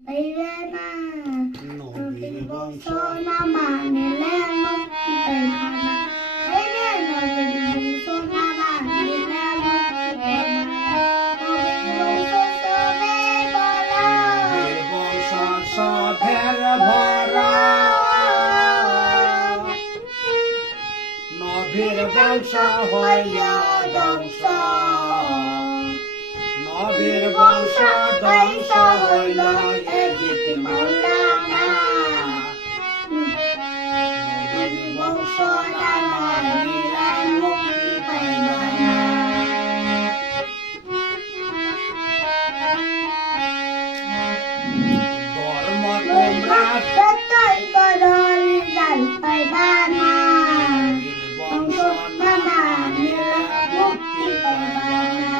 পাইবে না নবীর বংশ না মানিলে মুক্তি পাইবে না পাইবে নবীর বংশ না মানিলে মুক্তি পাইবে না নবীর বংশ হইয়া ধ্বংস নবীর বংশ ধ্বংস হইল এজিত মাওলানা নবীর বংশ না মানিলে মুক্তি পাইবে না ধর্ম তোমরা সত্যই করো রিজাল পাইবে না বংশ না মানিলে মুক্তি পাইবে না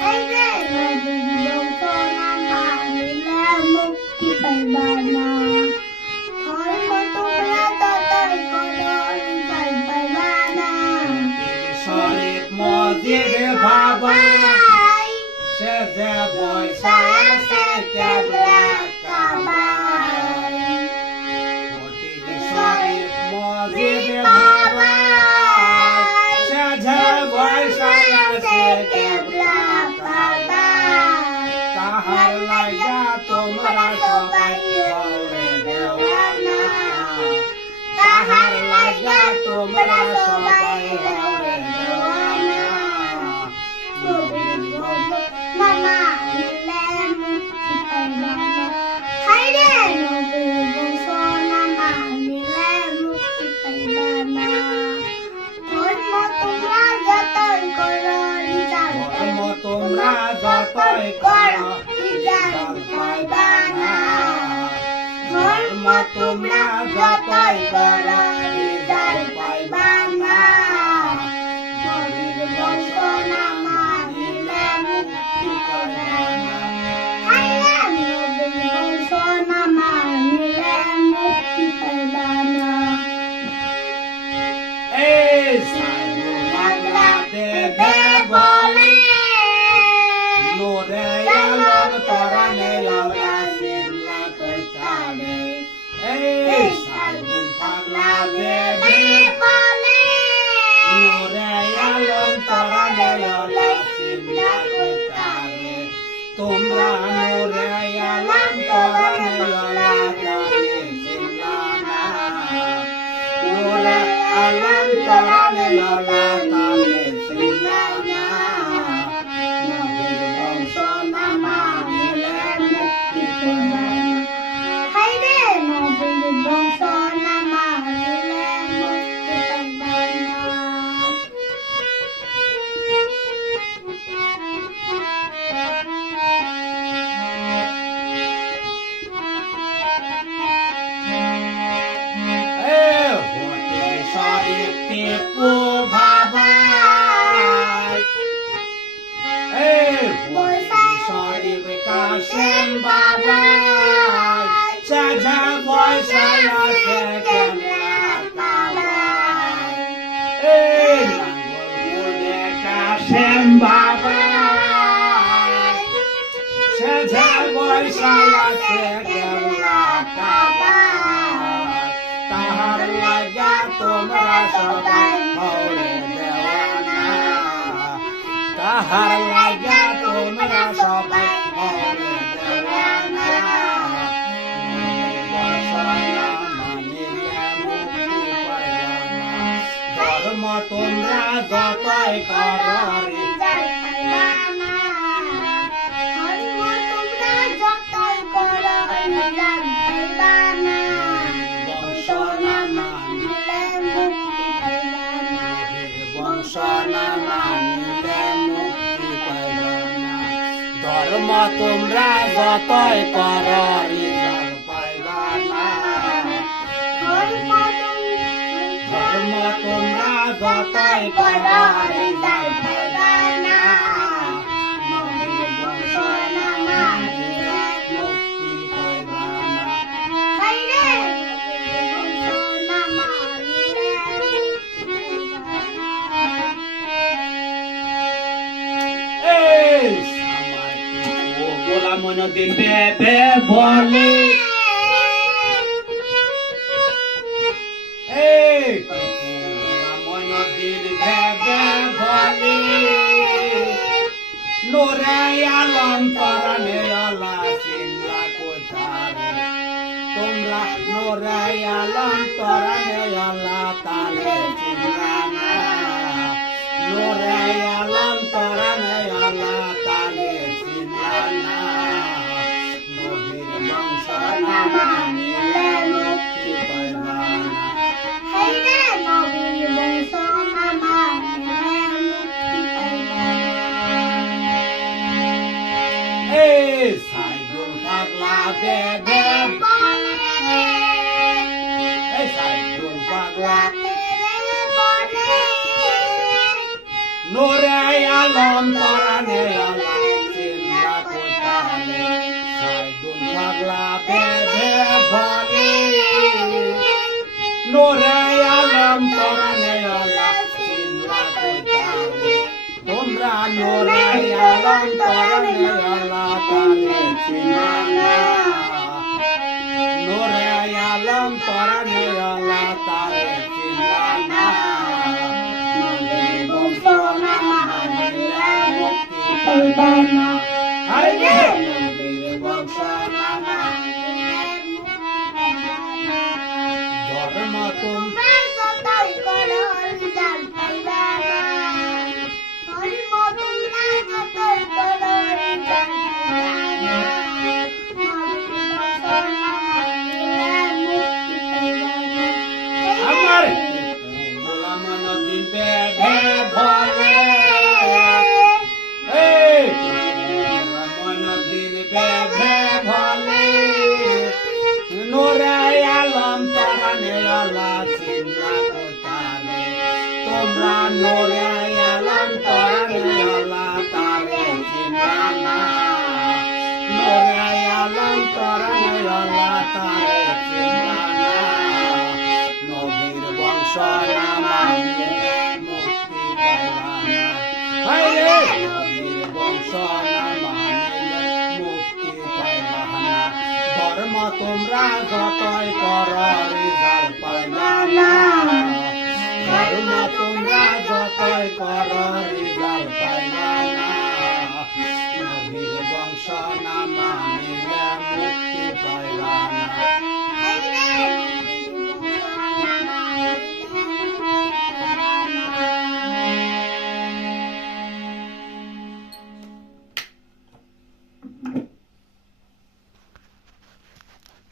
পাইবে নবীর বংশ না মানিলে মুক্তি পাইবে না ধর্ম তোমরা যতই করো রিজাল পাইবে না শরীফ মসজিদ বাবা সে যে বৈশা সে কেবলা কাবা শরীফ মসজিদ বাবা সে যে বৈশা সে কেবলা কাবা তাহার লাগা তোমরা সবাই হওরে দেওয়ানা তাহার লাগা তোমরা সবাই হওরে দেওয়ানা নবীর বংশ না মানিলে মুক্তি পাইবে না হায়রে নবীর বংশ না মানিলে মুক্তি পাইবে না ধর্ম তোমরা যতই করো রিজাল ধর্ম তোমরা যতই করো রিজাল পাইবে না ধর্ম তোমরা যতই করো রিজাল পাইবে না নবীর বংশ না মানিলে মুক্তি পাইবে না হায়রে নবীর বংশ না মানিলে মুক্তি পাইবে না এই সাধু বাংলা দেবে বলে নোরে আলম তরানে লওলা সিমলা কইতালে এই সাধু বাংলা দেবে বলে নোরে আলম তরানে লওলা সিমলা কইতালে তোমরা নোরে আলম তরানে লওলা তালে সিমলা না নোরে আলম তরানে লওলা তালে সিমলা না নবীর বংশ না মানিলে মুক্তি পাইবে না হায়রে নবীর বংশ না মানিলে মুক্তি পাইবে না হতে শরীফ টিপু বাবা শরীফ কাশেম বাবা সাজা বৈশা আছে কেমলা কাবা নাঙ্গলপুরে কাশেম বাবা সাজা বৈশা আছে কেমলা কাবা তাহার লাগা তোমরা সবাই হওরে দেওয়ানা তাহার লাগা তোমরা সবাই হওরে দেওয়ানা নবীর বংশ না মানিলে মুক্তি পাইবে না ধর্ম তোমরা যতই করো রিজাল পাইবে না ধর্ম তোমরা যতই করো রিজাল পাইবে না বংশ না মানিলে মুক্তি পাইবে না বংশ না মানিলে মুক্তি পাইবে না ধর্ম তোমরা যতই করো রিজাল পাইবে না ধর্ম তোমরা যতই করো রিজাল পাইবে না নবীর বংশ না মানিলে মুক্তি পাইবে না হায়রে নবীর বংশ না মানিলে মুক্তি পাইবে না গোলাম মইনুদ্দিন বেবে বল বলে এই করুণাময় নদীর ভেবে বলে নোরে আলম পরানে আলা চিনলা কোথারে তোমরা নোরে আলম পরানে আলা তালে চিনলা না নোরে আলম পরানে আলা তালে চিনলা না নবীর বংশ না মানিলে মুক্তি পাইবা না হাইরে নবীর বংশ না মানিলে মুক্তি পাইবা না। এই সাইদুল পাগলা দেবে বলে এই সাইদুল পাগলা বলে নোরে আলম পরানে আলা চিনলা কোথারে সাইদুল পাগলা দেবে বলে নোরে আলম পরানে আলা চিনলা কোথারে তোমরা নোরে আলম পরানে আলা তালে চিনলা না নোরে আলম পরানে আলা তালে চিনলা না নবীর বংশ না মানিলে মুক্তি পাইবা না হায়রে নবীর বংশ না মানিলে মুক্তি পাইবা না। ধর্ম তোমরা তোমরা যতই করো রিজাল্ট পাইবা না। ধর্ম তোমরা যতই করো রিজাল্ট পাইবা না। নবীর বংশ না মানিলে মুক্তি পাইবা না। আমার গোলাম নদীর বেধে ভরে এই গোলাম নদীর বেধে ভরে নোরে আলম পরানে আলা চিনলা কোথারে তোমরা নোরে আলম পরানে আলা তারে চিনলা না নোরে আলম পরানে আলা তারে চিনলা না নবীর বংশ না মানিলে মুক্তি পাইবা না হায়রে নবীর বংশ না মানিলে মুক্তি পাইবা না ধর্ম তোমরা যতই কর রিজাল্ট পাইবা না ধর্ম তোমরা যতই কর রিজাল্ট পাইবা না নবীর বংশ না মানিলে মুক্তি